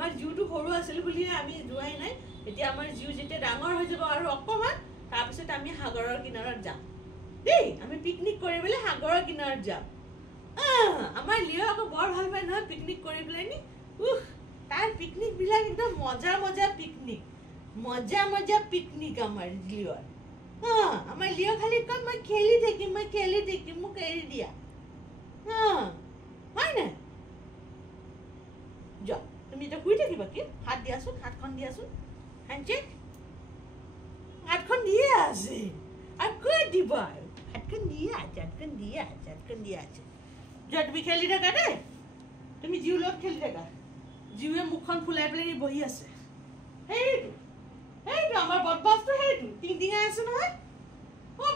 আমাৰ জিউটো সৰু আছিল বুলি আমি যোৱাই নাই এতিয়া আমাৰ জিউ যেতিয়া ডাঙৰ হৈ যাব আৰু অকমান তাৰপিছত আমি সাগৰৰ কিনাৰত যাম দেই আমি পিকনিক কৰিবলৈ সাগৰৰ কিনাৰত যাম আমাৰ লিঅ আকৌ বৰ ভাল পায় নহয় পিকনিক কৰিবলৈ নি তাৰ পিকনিক বিলাক একদম মজা মজা পিকনিক আমাৰ লিঅ'ৰ আমাৰ লিঅ খালি কয় মই খেলি থাকিম মোক এৰি দিয়া হয় নাই যা তুমি এটা শুই থাকিবা কি হাত দিয়াচোন হাতখন দিয়াচোন হ্যান্ডশেক হাতখন দিয়ে আছে আকৌ দিব হাতখন দিয়ে আছে যা তুমি খেলি থাকা দেই তুমি জিউ লগত খেলি থাকা জিউৱে মুখখন ফুলাই পেলাই বহি আছে সেইটো আমাৰ বদমাছটো সেইটো টিংটিঙাই আছে নহয়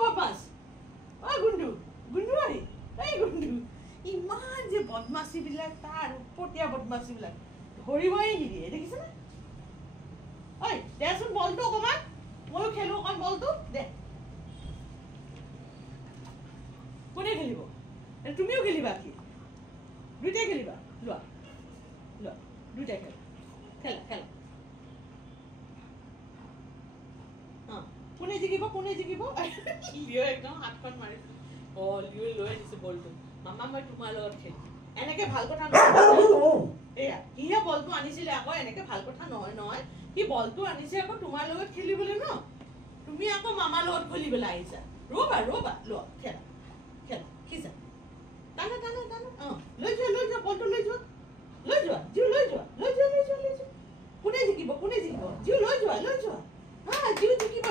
বদমাছ গুণ্ডু গুণ্ডু ইমান যে বদমাছিবিলাক তাৰ উপতীয়া বদমাছিবিলাক ধৰিবই নিদিয়ে দেখিছেনে ঐ দেচোন বলটো অকণমান ময়ো খেলো অকণ বলটো দে কোনে খেলিব তুমিও খেলিবা কি দুইটাই খেলিবা লোৱা দুইটাই খেলা কোনে জিকিব লিঅ একদম হাতখন মাৰিছে লিঅ লৈ আহিছে বলটো মামা মই তোমাৰ লগত খেলিম এনেকে ভাল কথা নহয় এয়া সিহে বলটো আনিছিলে আকৌ এনেকে ভাল কথা নহয় সি বলটো আনিছে আকৌ তোমাৰ লগত খেলিবলৈ ন তুমি আকৌ মামাৰ লগত খেলিবলৈ আহিছা ৰ'বা লোৱা খেলা খিচা টানা লৈ যোৱা বলটো লৈ যোৱা জিউ লৈ যোৱা কোনে জিকিব জিউ লৈ যোৱা জিউ জিকিব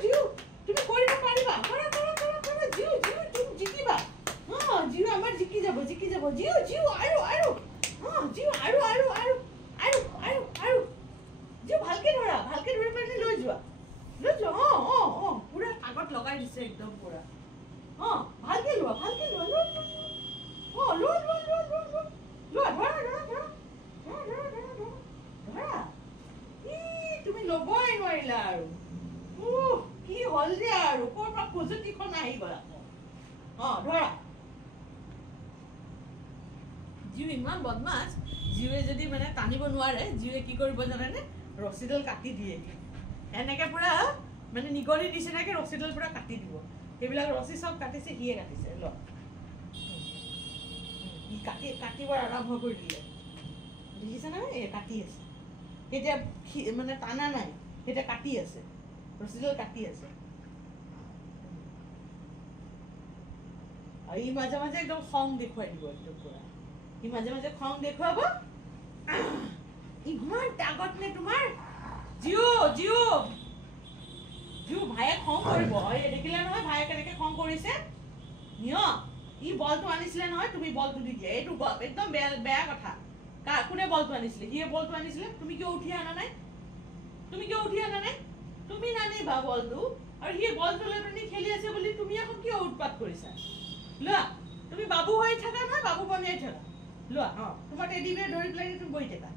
জিউ তুমি কৰিব পাৰিবা কৰা জিউ তুমি জিকিবা জিউ আমাৰ জিকি যাব জিউ আৰু জিউ আৰু জিউ ভালকে ধৰি পেলাই লৈ যোৱা পুৰা আগত লগাই দিছে একদম পুৰা ভালকে লোৱা ধৰা তুমি ল'বই নোৱাৰিলা আৰু কি হ'ল যে আৰু ক'ৰ পৰা খুজুতিখন আহি গ'ল আকৌ ধৰা জিউ ইমান বদমাছ জিউৱে যদি মানে টানিব নোৱাৰে জিউৱে কি কৰিব জানেনে ৰছীডাল কাটি দিয়ে এনেকে পুৰা মানে নিগনিৰ নিচিনাকে ৰছীডাল পুৰা কাটি দিব সেইবিলাক ৰছী চব কাটিছে সিয়ে কাটিছে লোৱা কাটিবৰ আৰম্ভ কৰি দিলে দেখিছে নহয় কাটি আছে এতিয়া মানে টানা নাই এতিয়া কাটি আছে ৰছীডাল কাটি আছে আৰু ই মাজে মাজে একদম খং দেখুৱাই দিব একদম পুৰা ই মাজে খং দেখুৱাব ইমান তাগত নে তোমাৰ জিউ ভায়ে খং কৰিব দেখিলে নহয় ভায়ে কেনেকে খং কৰিছে নিয় ই বলটো আনিছিলে নহয় তুমি বলটো দি দিয়া এইটো একদম বেয়া কথা কোনে বলটো আনিছিলে সিয়ে বলটো আনিছিলে তুমি কিয় উঠি আনা নাই তুমি নানিবা বলটো আৰু সিয়ে বলটো লৈ পেলাই খেলি আছে বুলি তুমি এখন কিয় উৎপাত কৰিছা লোৱা তুমি বাবু হৈ থাকা নহয় বাবু বনাই থাকা লোৱা তোমাৰ টেডি বেৰ ধৰি পেলাই তুমি বহি থাকা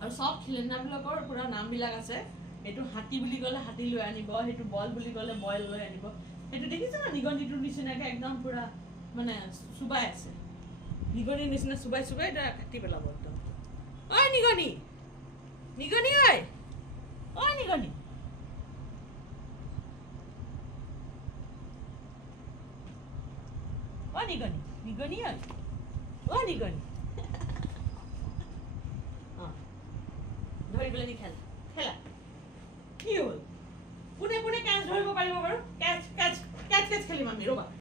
আৰু সব খেলনাবিলাকৰ পুৰা নামবিলাক আছে এইটো হাতী বুলি ক'লে হাতী লৈ আনিব সেইটো বল বুলি ক'লে বল লৈ আনিব সেইটো দেখিছে না নিগনিটোৰ নিচিনাকে একদম পুৰা মানে চুবাই আছে নিগনিৰ নিচিনা চুবাই এটা কাটি পেলাব একদম ঐ নিগনি ঐ নিগনি ধৰি পেলাই খেলা কি হ'ল কোনে কেচ ধৰিব পাৰিব বাৰু কেচ খেলিম আমি ৰ'বা